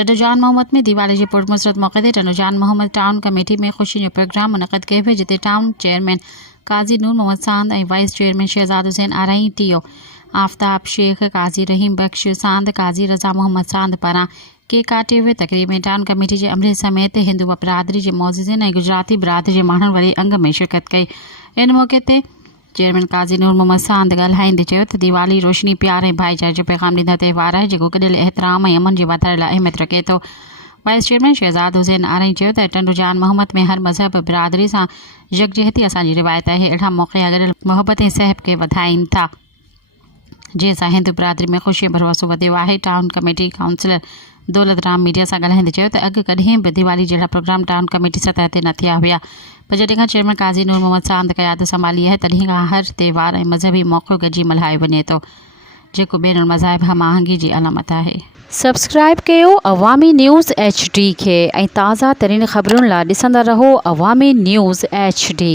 टंडो जान मोहम्मद में दिवाली जे पुरमसरत मौके ते टंडो जान मोहम्मद टाउन कमेटी में खुशी जो प्रोग्राम मुनक़द कयो पियो जिते टाउन चेयरमैन काजी नूर मोहम्मद सांद ऐं vice chairman Shahzad Hussain Arain TO Aftab Sheikh Qazi Rahim Bakhsh Sand Qazi Raza Mohammad Sand पारां केक काटे हुए तकरीब में टाउन कमेटी के अमले समेत हिंदू बरादरी के मोअज़्ज़िज़िन ऐं गुजराती बिरादरी के माण्हुनि वॾे अंग में शिरकत कई। इन मौके ते चेयरमैन काजी नूर मोहम्मद सांद ॻाल्हाईंदे चयो त दिवाली रोशनी प्यार ऐं भाईचारे जो पैगाम ॾींदड़ त्योहार आहे जेको गॾियल एहतराम ऐं अमन जे वाधारे लाइ अहमियत रखे थो। वाइस चेयरमैन शहजाद हुसैन आराई चयो त टंडो जान मोहम्मद में हर मज़हब बिरादरी सां यकजहती असांजी रिवायत आहे। अहिड़ा मौक़ा गॾियल मोहब्बत ऐं सहब खे वधाइनि था जंहिंसां हिंदू बिरादरी में ख़ुशी ऐं भरोसो वधियो आहे। Town committee counsellor Daulat Ram मीडिया सां ॻाल्हाईंदे चयो त अॻु कॾहिं बि दिवाली जहिड़ा प्रोग्राम टाउन कमेटी सतह ते न थिया हुआ, पर जॾहिं खां चेयरमैन काज़ी नूर मोहम्मद सांद क़यादत संभाली आहे तॾहिं खां हर त्योहार ऐं मज़हबी मौक़ो गॾिजी मल्हायो वञे थो जेको बैनुल मज़ाहिब हमाहंगी जी अलामत आहे। सब्सक्राइब कयो अवामी न्यूज़ HD खे ऐं ताज़ा तरीन ख़बरुनि लाइ ॾिसंदा रहो अवामी न्यूज़ HD।